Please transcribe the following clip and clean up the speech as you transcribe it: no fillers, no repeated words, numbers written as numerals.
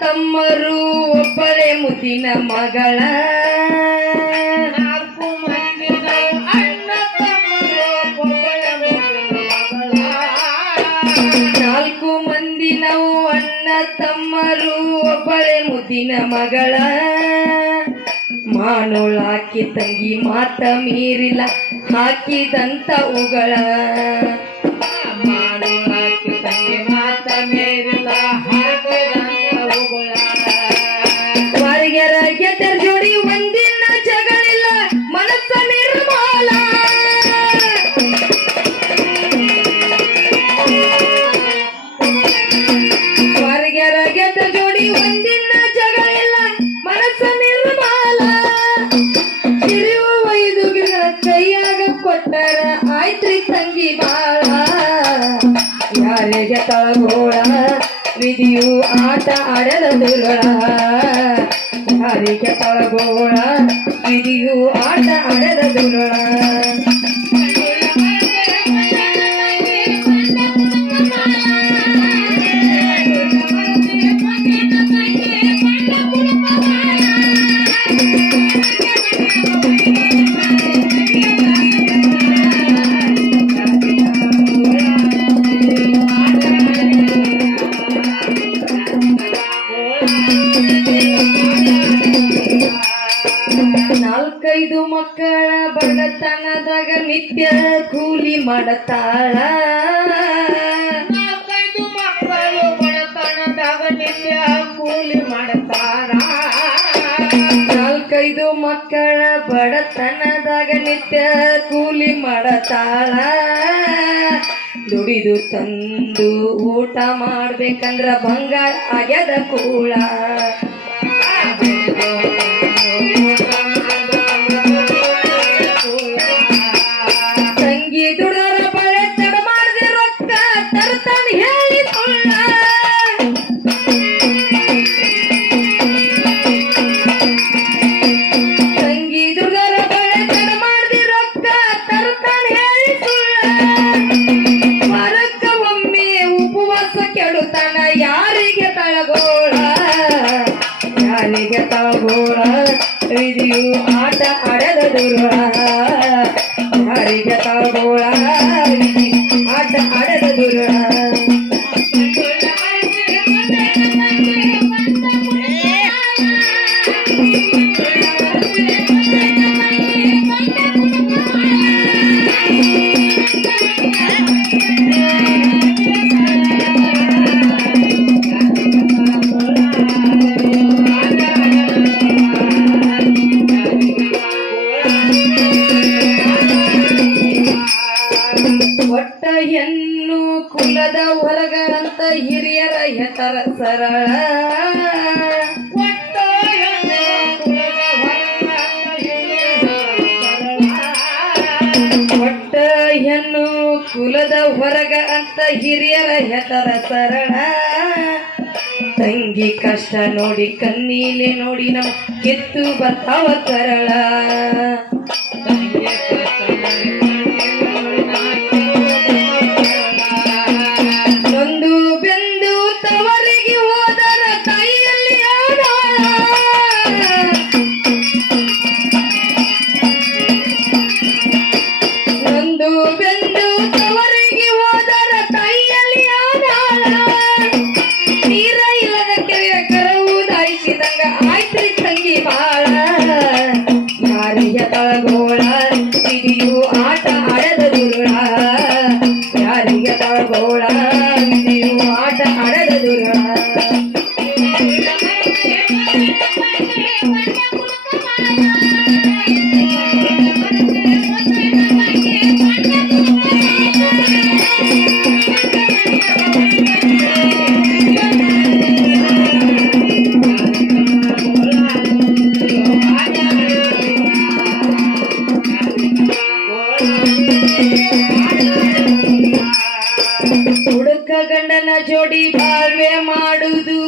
ತಮ್ಮರು ಒಬ್ಬಳೆ ಮುದಿನ ಮಗಳ ನಾಲ್ಕು ಮಂದಿ ಅಣ್ಣ ತಮ್ಮರು ಒಬ್ಬಳೆ ಮುದಿನ ಮಗಳ ನಾಲ್ಕು ಮಂದಿ ನಾವು ಅಣ್ಣ ತಮ್ಮರು ಒಬ್ಬಳೆ ಮುದಿನ ಮಗಳ ಮಾಡೋಳಾಕಿ ತಂಗಿ ಮಾತ ಮೀರಿಲ್ಲ ಹಾಕಿದಂತ ಉಗಳ ಮಾಡೋಳಾಕಿ ತಂಗಿ ಮಾತ ಮೀರಿಲ್ಲ ಗೆದ್ದರ ಜೋಡಿ ಒಂದಿನ ಜಗಳಿಲ್ಲ ಮನಸ್ಸ ನಿರ್ಮಲ ಹೊರಗೆರ ಗೆದ್ದ ಜೋಡಿ ಒಂದಿನ ಜಗಳಿಲ್ಲ ಮನಸ್ಸ ನಿರ್ಮಲ ಸಿರಿವು ಒಯ್ದು ಕೈಯಾಗ ಕೊಟ್ಟರ ಆಯ್ತ್ರಿ ತಂಗಿ ಬಾಳ ಯಾರಿಗೆ ತಳಗೋಳ ವಿಧಿಯು ಆಟ ಆಡದ ದುರ್ಗಳ ಯಾರಿಗೆ ತಳಗೋಳ ವಿಧಿಯು ಆಟ ಆಡದ ದುರ್ಗಳ ನಾಲ್ಕೈದು ಮಕ್ಕಳ ಬಡತನದಾಗ ನಿತ್ಯ ಕೂಲಿ ಮಾಡತಾಳ ನಾಲ್ಕೈದು ಮಕ್ಕಳು ಬಡತನದಾಗ ನಿತ್ಯ ಕೂಲಿ ಮಾಡತಾರ ನಾಲ್ಕೈದು ಮಕ್ಕಳ ಬಡತನದಾಗ ನಿತ್ಯ ಕೂಲಿ ಮಾಡತಾಳ ದುಡಿದು ತಂದು ಊಟ ಮಾಡ್ಬೇಕಂದ್ರ ಬಂಗಾರ ಆಗ್ಯದ ಕೂಳ ತಂಗಿ ದುಡರ ಬಳೆ ತಡ ಮಾಡದೆ ರೊಕ್ಕ ತರ್ತಾನ ಹೇಳಿ ಸುಳ್ಳ ತಂಗಿ ದುಡರ ಬಳೆ ತಡ ಮಾಡದೆ ರೊಕ್ಕ ತರ್ತಾನ ಹೇಳಿ ಸುಳ್ಳ ವಾರಕ್ಕ ಒಮ್ಮೆ ಉಪವಾಸ ಕೆಡುತ್ತಾನ ಯಾರಿಗೆ ತಳಗೋಳ ಯಾರಿಗೆ ತಳಗೋಳ ವಿಧಿಯು ಆಟ ಆಡದ ದುರ್ಗಳ ಯಾರಿಗೆ ತಳಗೋಳ ವಿಧಿ ಆಟ ಆಡದ ದುರ್ಗಳ ಒಟ್ಟ ಹೆಣ್ಣು ಕುಲದ ಹೊರಗಂತ ಹಿರಿಯರ ಹೆತರ ಸರಳ ಒಟ್ಟ ಹೆಣ್ಣು ಕುಲದ ಹೊರಗ ಅಂತ ಹಿರಿಯರ ಹೆತರ ಸರಳ ತಂಗಿ ಕಷ್ಟ ನೋಡಿ ಕಣ್ಣೀಲೆ ನೋಡಿ ನಮ್ಮ ಕಿತ್ತು ಬರ್ತಾವ ಕರಳ ತಂಗಿ ಕಷ್ಟ ನೋಡಿ ಗಂಡನ ಜೋಡಿ ಬಾಳ್ವೆ ಮಾಡುವುದು